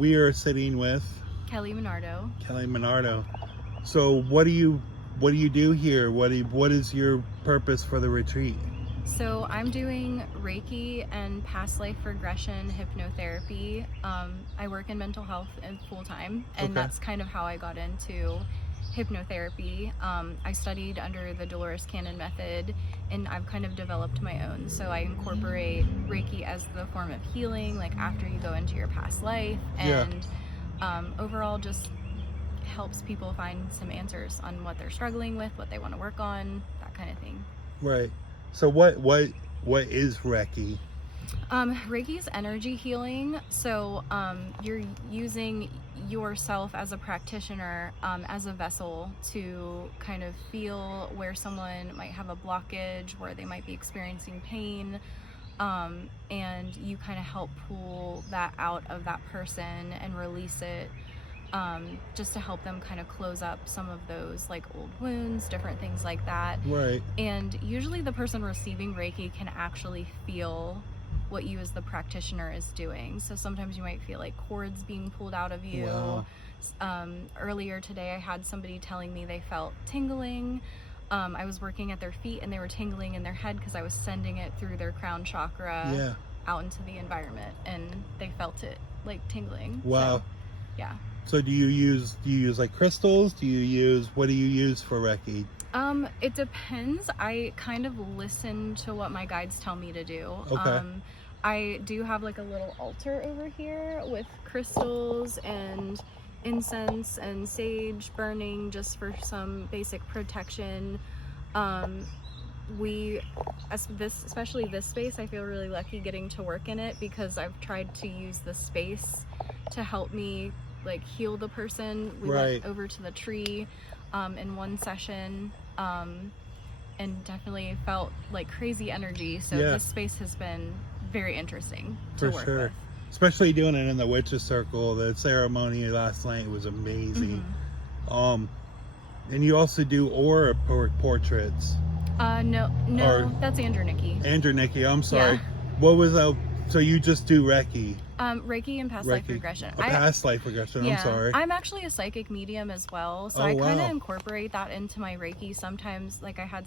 we are sitting with Kelly Minardo. Kelly Minardo. So what do you do here? What is your purpose for the retreat? So I'm doing Reiki and past life regression hypnotherapy. I work in mental health and full time, and that's kind of how I got into hypnotherapy. I studied under the Dolores Cannon method, and I've kind of developed my own. So I incorporate Reiki as the form of healing, like after you go into your past life, and overall just helps people find some answers on what they're struggling with, what they want to work on, that kind of thing. Right. So what is Reiki? Reiki is energy healing. So you're using yourself as a practitioner as a vessel to kind of feel where someone might have a blockage, where they might be experiencing pain, and you kind of help pull that out of that person and release it, just to help them kind of close up some of those like old wounds, different things like that. Right. And usually the person receiving Reiki can actually feel what you as the practitioner is doing. So sometimes you might feel like cords being pulled out of you. Wow. Earlier today I had somebody telling me they felt tingling. I was working at their feet and they were tingling in their head because I was sending it through their crown chakra out into the environment, and they felt it like tingling. Wow. So, yeah. So do you use like crystals? What do you use for Reiki? It depends. I kind of listen to what my guides tell me to do. Okay. I do have like a little altar over here with crystals and incense and sage burning just for some basic protection. Especially this space, I feel really lucky getting to work in it because I've tried to use the space to help me like heal the person. We went over to the tree in one session and definitely felt like crazy energy. So this space has been very interesting to work with. Especially doing it in the witches circle. The ceremony last night was amazing. And you also do aura portraits. No, that's Andrew Nicky. Andrew Nicky, I'm sorry. What was that? So you just do Reiki? Reiki and past life regression. Past life regression, I'm sorry. I'm actually a psychic medium as well, so I kind of incorporate that into my Reiki sometimes. Like I had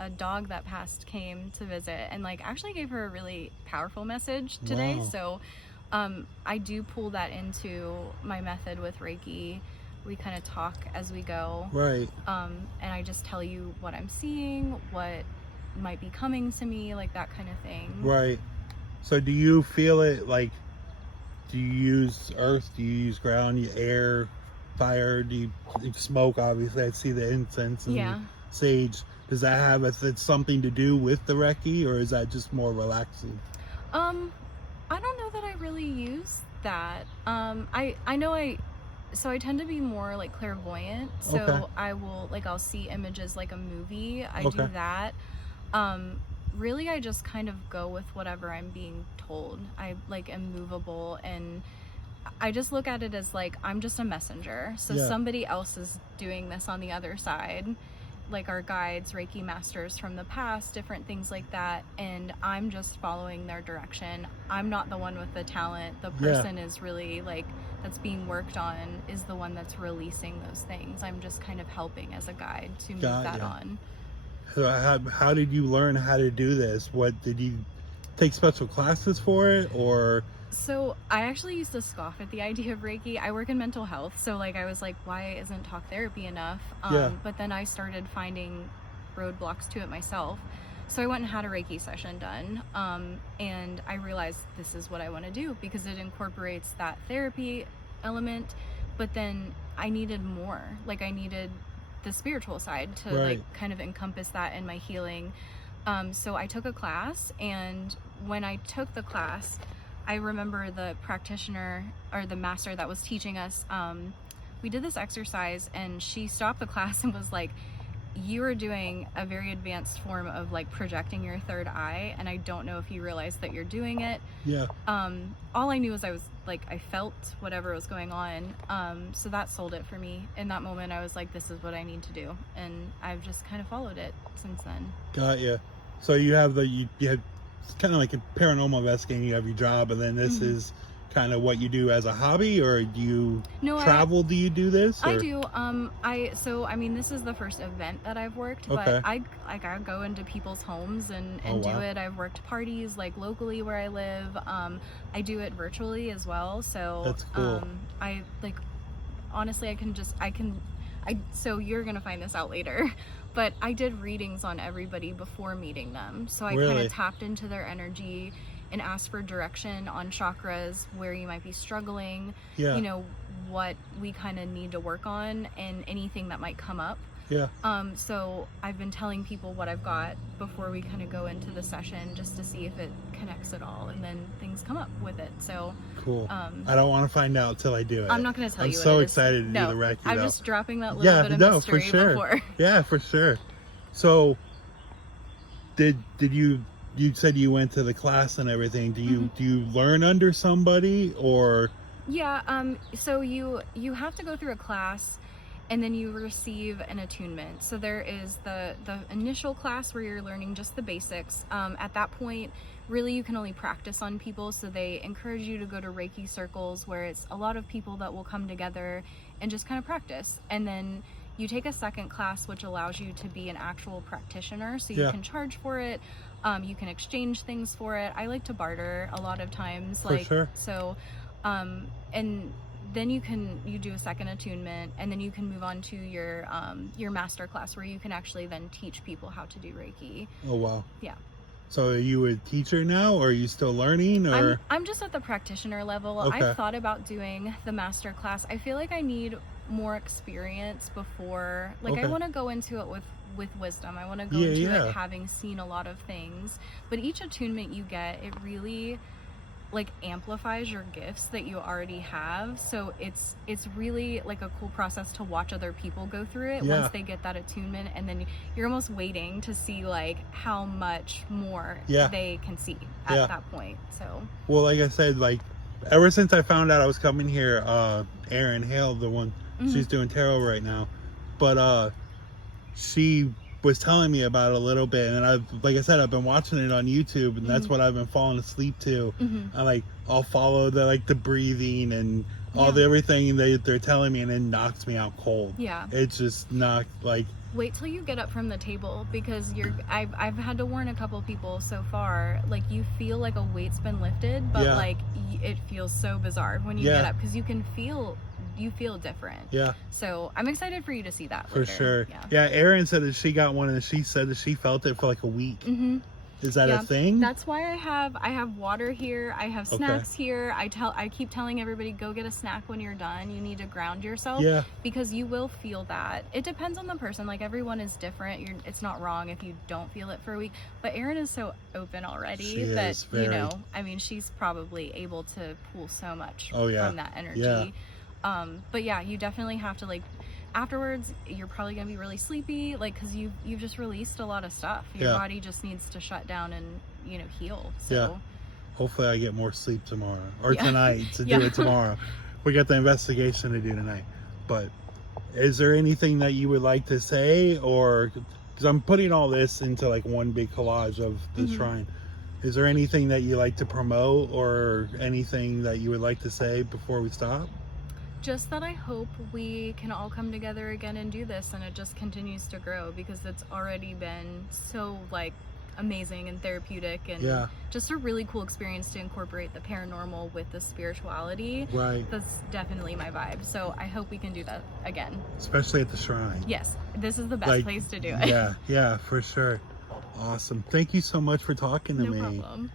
a dog that passed came to visit and like actually gave her a really powerful message today. So I do pull that into my method with Reiki. We kind of talk as we go. Right. And I just tell you what I'm seeing, what might be coming to me, like that kind of thing. Right. So do you feel it like, do you use earth, do you use ground, air, fire, do you smoke? Obviously I see the incense and sage. Does that have something to do with the Reiki, or is that just more relaxing? I don't know that I really use that. I tend to be more like clairvoyant, so I will I'll see images like a movie. I do that. Really, I just kind of go with whatever I'm being told. I am movable, and I just look at it as like I'm just a messenger. So somebody else is doing this on the other side, like our guides, Reiki masters from the past, different things like that, and I'm just following their direction. I'm not the one with the talent. The person is really that's being worked on is the one that's releasing those things. I'm just kind of helping as a guide to move that on. So how did you learn how to do this? What did you take special classes for it, or? So I actually used to scoff at the idea of Reiki. I work in mental health, so I was like, why isn't talk therapy enough? But then I started finding roadblocks to it myself. So I went and had a Reiki session done, and I realized this is what I want to do because it incorporates that therapy element, but then I needed more. I needed the spiritual side to kind of encompass that in my healing. So I took a class, and when I took the class, I remember the practitioner or the master that was teaching us, we did this exercise, and she stopped the class and was like, you are doing a very advanced form of projecting your third eye, and I don't know if you realize that you're doing it. All I knew was I felt whatever was going on, so that sold it for me. In that moment I was like, this is what I need to do, and I've just kind of followed it since then. Got you. So you have you have kind of like a paranormal investigating, you have your job, and then this is kind of what you do as a hobby, or do you travel? Do you do this? Or? I do. I mean, this is the first event that I've worked, but I go into people's homes and do it. I've worked parties like locally where I live. I do it virtually as well. So that's cool. I like, honestly, so you're gonna find this out later, but I did readings on everybody before meeting them. So I kind of tapped into their energy and asked for direction on chakras, where you might be struggling, you know, what we kind of need to work on, and anything that might come up. So I've been telling people what I've got before we kind of go into the session, just to see if it connects at all, and then things come up with it. So cool. I don't want to find out till I do it. I'm not going to tell you. I'm so excited to do the Reiki. I'm just dropping that little bit of mystery for sure. before. Yeah, for sure. So did you said you went to the class and everything. Do you learn under somebody, or? So you have to go through a class, and then you receive an attunement. So there is the initial class where you're learning just the basics. At that point, really you can only practice on people. So they encourage you to go to Reiki circles, where it's a lot of people that will come together and just kind of practice. And then you take a second class, which allows you to be an actual practitioner. So you can charge for it. You can exchange things for it. I like to barter a lot of times. For sure. So, and then you do a second attunement, and then you can move on to your master class, where you can actually then teach people how to do Reiki. Oh wow. Yeah. So are you a teacher now, or are you still learning, or? I'm just at the practitioner level. I've thought about doing the master class. I feel like I need more experience before, like I want to go into it with wisdom. I want to go into it having seen a lot of things, but each attunement you get, it really like amplifies your gifts that you already have. So it's really like a cool process to watch other people go through it once they get that attunement, and then you're almost waiting to see like how much more they can see at that point. So well, like I said, like ever since I found out I was coming here, Erin Hale, the one she's doing tarot right now, but she was telling me about it a little bit, and like I said, I've been watching it on YouTube, and that's what I've been falling asleep to. I'll follow the breathing and all the everything they're telling me, and it knocks me out cold. It's just not like. Wait till you get up from the table, because I've had to warn a couple people so far, like you feel like a weight's been lifted, but like it feels so bizarre when you get up, because you feel different. So I'm excited for you to see that for later. sure. Erin said that she got one, and she said that she felt it for like a week. Is that a thing? That's why I have water here. I have snacks here. I keep telling everybody, go get a snack when you're done. You need to ground yourself, because you will feel that. It depends on the person. Like everyone is different. It's not wrong if you don't feel it for a week. But Erin is so open already that you know. I mean, she's probably able to pull so much from that energy. But yeah, you definitely have to like. Afterwards, you're probably gonna be really sleepy, like because you've just released a lot of stuff. Your body just needs to shut down and heal. So hopefully I get more sleep tomorrow or tonight to do it tomorrow. We got the investigation to do tonight. But is there anything that you would like to say, or because I'm putting all this into like one big collage of the shrine, is there anything that you like to promote, or anything that you would like to say before we stop? Just that I hope we can all come together again and do this, and it just continues to grow, because it's already been so like amazing and therapeutic, and just a really cool experience to incorporate the paranormal with the spirituality. That's definitely my vibe. So I hope we can do that again, especially at the shrine. Yes, this is the best place to do it. Yeah, for sure. Awesome. Thank you so much for talking to me. No problem.